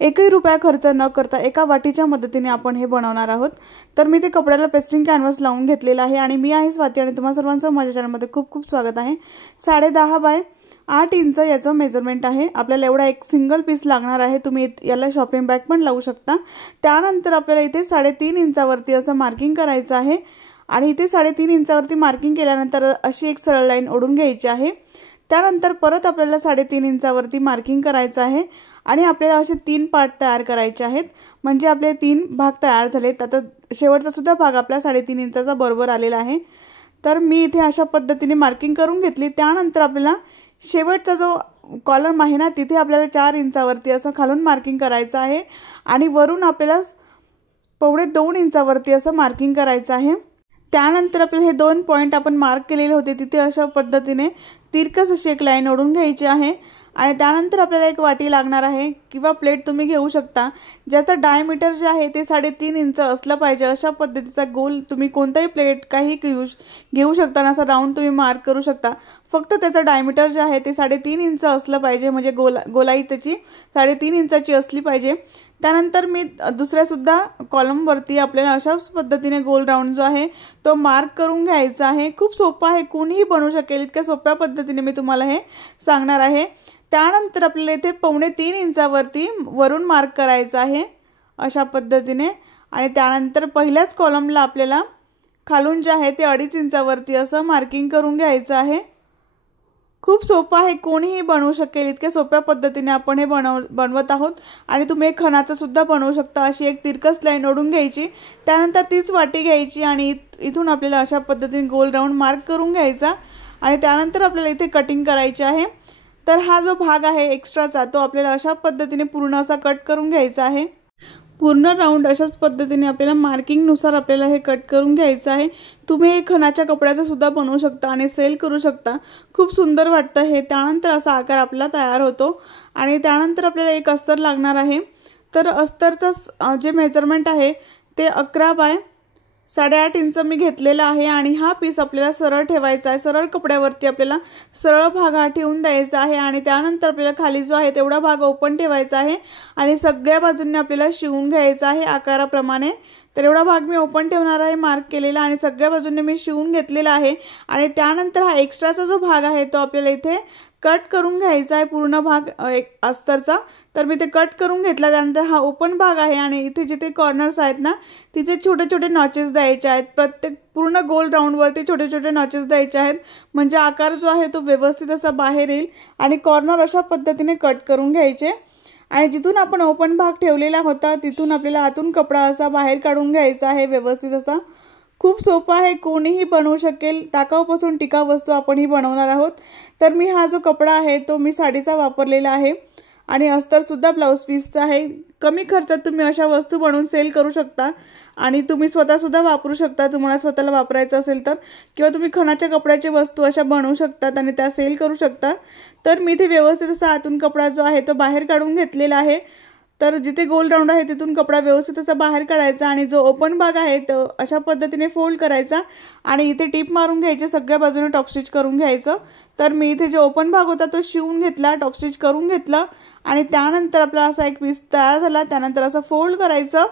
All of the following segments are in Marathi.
एकही रुपया खर्च न करता एका वाटीच्या मदतीने आपण हे बनवणार आहोत। तर मी ते कपड्याला पेस्टिंग कॅनव्हास लावून घेतलेला आहे आणि मी आहे स्वाती आणि तुम्हा सर्वांचं माझ्या चॅनलमध्ये खूप खूप स्वागत आहे। 10.5 बाय 8 इंच याचं मेजरमेंट आहे। आपल्याला एवढा एक सिंगल पीस लागणार आहे। तुम्ही याला शॉपिंग बॅग पण लावू शकता। त्यानंतर आपल्याला इथे 3.5 इंचावरती असं मार्किंग करायचं आहे आणि इथे 3.5 इंचावरती मार्किंग केल्यानंतर अशी एक सरळ लाईन ओढून घ्यायची आहे। त्यानंतर परत आपल्याला 3.5 इंचावरती मार्किंग करायचं आहे आणि आपल्याला असे 3 पार्ट तयार करायचे आहेत। म्हणजे आपले 3 भाग तयार झालेत। आता शेवटचा सुद्धा भाग आपला 3.5 इंचाचा बरोबर आलेला आहे। तर मी इथे अशा पद्धतीने मार्किंग करून घेतली। त्यानंतर आपल्याला शेवटचा जो कॉलम आहे ना तिथे आपल्याला 4 इंचावरती असं खालून मार्किंग करायचं आहे आणि वरून आपल्याला 2.25 इंचावरती असं मार्किंग करायचं आहे। त्यानंतर आपल्याला हे 2 पॉइंट आपण मार्क केलेले होते तिथे अशा पद्धतीने तिरकस अशी एक लाईन ओढून घ्यायची आहे आणि त्यानंतर आपल्याला एक वाटी लागणार आहे किंवा प्लेट तुम्ही घेऊ शकता ज्याचं डायमीटर जे आहे ते 3.5 इंच असलं पाहिजे। अशा पद्धतीचा गोल तुम्ही कोणताही प्लेट काही घेऊ शकता ना, असा राऊंड तुम्ही मार्क करू शकता। फक्त त्याचं डायमीटर जे आहे ते 3.5 इंच असलं पाहिजे, म्हणजे गोलाई त्याची 3.5 इंचाची असली पाहिजे। त्यानंतर मी दुसऱ्या सुद्धा कॉलम वरती आपल्याला अशाच पद्धतीने गोल राऊंड जो आहे तो मार्क करून घ्यायचा आहे। खूप सोपं आहे, कोणीही बनवू शकेल, इतक्या सोप्या पद्धतीने मी तुम्हाला हे सांगणार आहे। त्यानंतर आपल्याला इथे 2.25 इंचावरती वरून मार्क करायचं आहे अशा पद्धतीने आणि त्यानंतर पहिल्याच कॉलमला आपल्याला खालून जे आहे ते 2.5 इंचावरती असं मार्किंग करून घ्यायचं आहे। खूप सोपं आहे, कोणीही बनवू शकेल, इतक्या सोप्या पद्धतीने आपण हे बनवत आहोत। आणि तुम्ही एक खणाचं सुद्धा बनवू शकता। अशी एक तिरकस लाईन ओढून घ्यायची, त्यानंतर तीच वाटी घ्यायची आणि इथून आपल्याला अशा पद्धतीने गोल राऊंड मार्क करून घ्यायचा आणि त्यानंतर आपल्याला इथे कटिंग करायची आहे। तर हा जो भाग आहे एक्स्ट्राचा तो आपल्याला अशा पद्धतीने पूर्ण असा कट करून घ्यायचा आहे। पूर्ण राऊंड अशाच पद्धतीने आपल्याला मार्किंग नुसार आपल्याला हे कट करून घ्यायचं आहे। तुम्ही हे खणाच्या कपड्याचं सुद्धा बनवू शकता आणि सेल करू शकता, खूप सुंदर वाटतं हे। त्यानंतर असा आकार आपला तयार होतो आणि त्यानंतर आपल्याला एक अस्तर लागणार आहे। तर अस्तरचा जे मेजरमेंट आहे ते 11 बाय 8.5 इंच मी घेतलेला आहे आणि हा पीस आपल्याला सरळ ठेवायचा आहे। सरळ कपड्यावरती आपल्याला सरळ भाग हा ठेवून द्यायचा आहे आणि त्यानंतर आपल्याला खाली जो आहे तेवढा भाग ओपन ठेवायचा आहे आणि सगळ्या बाजूंनी आपल्याला शिवून घ्यायचा आहे आकाराप्रमाणे। तर एवढा भाग मी ओपन ठेवणार आहे मार्क केलेला आणि सगळ्या बाजूंनी मी शिवून घेतलेला आहे आणि त्यानंतर हा एक्स्ट्राचा जो भाग आहे तो आपल्याला इथे कट करून घ्यायचा आहे, पूर्ण भाग अस्तरचा। तर मी ते कट करून घेतला। त्यानंतर हा ओपन भाग आहे आणि इथे जिथे कॉर्नर्स आहेत ना तिथे छोटे छोटे नॉचेस द्यायचे आहेत। प्रत्येक पूर्ण गोल राऊंड वरती छोटे छोटे नॉचेस द्यायचे आहेत, म्हणजे आकार जो आहे तो व्यवस्थित असा बाहेर येईल आणि कॉर्नर अशा पद्धतीने कट करून घ्यायचे आणि जिथून आपण ओपन भाग ठेवलेला होता तिथून आपल्याला आतून कपडा असा बाहेर काढून घ्यायचा आहे व्यवस्थित असा। खूप सोपं आहे, कोणीही बनवू शकेल, टाकाऊपासून टिकाऊ वस्तू आपण ही बनवणार आहोत। तर मी हा जो कपडा आहे तो मी साडीचा वापरलेला आहे आणि अस्तर सुद्धा ब्लाउज पीसचा आहे। कमी खर्चात तुम्ही अशा वस्तू बनवून सेल करू शकता आणि तुम्ही स्वतः सुद्धा वापरू शकता, तुम्हाला स्वतःला वापरायचं असेल तर, किंवा तुम्ही खणाच्या कपड्याची वस्तू अशा बनवू शकतात आणि त्या सेल करू शकता। तर मी इथे व्यवस्थित असा आतून कपडा जो आहे तो बाहेर काढून घेतलेला आहे। तर जिथे गोल राऊंड आहे तिथून कपडा व्यवस्थित असा बाहेर काढायचा आणि जो ओपन भाग आहे तो अशा पद्धतीने फोल्ड करायचा आणि इथे टिप मारून घ्यायचे, सगळ्या बाजूने टॉप स्टिच करून घ्यायचं। तर मी इथे जो ओपन भाग होता तो शिवून घेतला, टॉप स्टिच करून घेतला आणि त्यानंतर आपला असा एक पीस तयार झाला। त्यानंतर असं फोल्ड करायचं,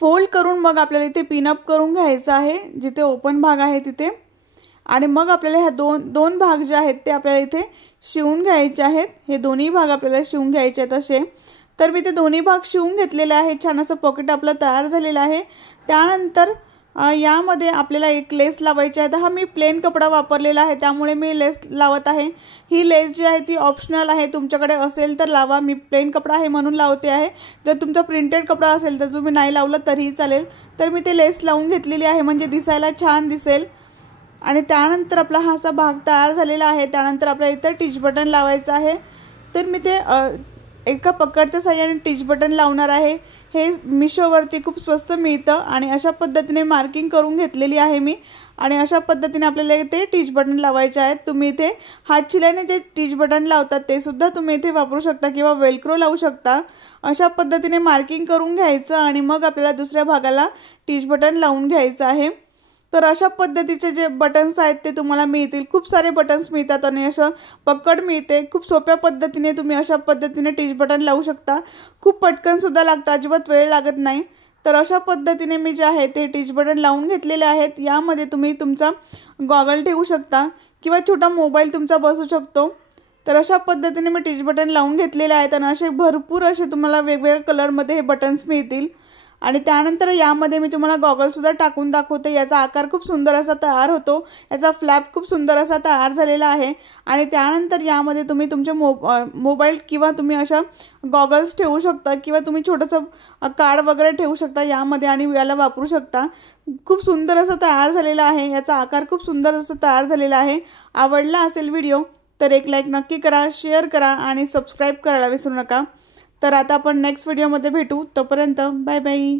फोल्ड करून मग आपल्याला इथे पिनअप करून घ्यायचं आहे जिथे ओपन भाग आहे तिथे आणि मग आपल्याला ह्या दोन भाग जे आहेत ते आपल्याला इथे शिवून घ्यायचे आहेत। हे दोन्ही भाग आपल्याला शिवून घ्यायचे आहेत असे। तर मी ते दोन्ही भाग शिवून घेतलेले आहे। छान असं पॉकेट आपलं तयार झालेलं आहे। त्यानंतर यामध्ये आपल्याला एक लेस लावायची आहे। तर हा मी प्लेन कपडा वापरलेला आहे त्यामुळे मी लेस लावत आहे। ही लेस जी आहे ती ऑप्शनल आहे, तुमच्याकडे असेल तर लावा, मी प्लेन कपडा आहे म्हणून लावते आहे। जर तुमचा प्रिंटेड कपडा असेल तर तुम्ही नाही लावलं तरीही चालेल। तर मी ते लेस लावून घेतलेली आहे म्हणजे दिसायला छान दिसेल आणि त्यानंतर आपला हा असा भाग तयार झालेला आहे। त्यानंतर आपल्याला इथे टिच बटन लावायचं आहे। तर मी ते एका पकडच्या साहाय्याने टिच बटन लावणार आहे। हे मिशोवरती खूप स्वस्त मिळतं आणि अशा पद्धतीने मार्किंग करून घेतलेली आहे मी आणि अशा पद्धतीने आपल्याला इथे टिच बटन लावायचे आहेत। तुम्ही इथे हात शिलाईने जे टिच बटन लावतात ते सुद्धा तुम्ही इथे वापरू शकता किंवा वेल्क्रो लावू शकता। अशा पद्धतीने मार्किंग करून घ्यायचं आणि मग आपल्याला दुसऱ्या भागाला टिच बटन लावून घ्यायचं आहे। तर अशा पद्धतीचे जे बटन्स आहेत ते तुम्हाला मिळतील। खूप सारे बटन्स मिळतात आणि असं पकड मिळते। खूप सोप्या पद्धतीने तुम्ही अशा पद्धतीने टिच बटन लावू शकता। खूप पटकन सुद्धा लागतं, अजिबात वेळ लागत नाही। तर अशा पद्धतीने मी जे आहे ते टिच बटन लावून घेतलेले आहेत। यामध्ये तुम्ही तुमचा गॉगल ठेवू शकता किंवा छोटा मोबाईल तुमचा बसू शकतो। तर अशा पद्धतीने मी टिच बटन लावून घेतलेले आहेत आणि असे भरपूर असे तुम्हाला वेगवेगळ्या कलरमध्ये हे बटन्स मिळतील। आणि त्यानंतर यामध्ये मी तुम्हाला गॉगल सुद्धा टाकून दाखवते। याचा आकार खूप सुंदर असा तयार होतो, याचा फ्लॅप खूप सुंदर असा तयार झालेला आहे। आणि त्यानंतर यामध्ये तुम्ही तुमचे मोबाईल किंवा तुम्ही अशा गॉगल्स ठेवू शकता किंवा तुम्ही छोटंसं कार्ड वगैरे ठेवू शकता यामध्ये आणि याला वापरू शकता। खूप सुंदर असं तयार झालेला आहे, याचा आकार खूप सुंदर असं तयार झालेला आहे। आवडला असेल व्हिडिओ तर एक लाईक नक्की करा, शेअर करा आणि सबस्क्राईब करायला विसरू नका। तर आता आपण नेक्स्ट व्हिडिओमध्ये भेटू, तोपर्यंत बाय बाय।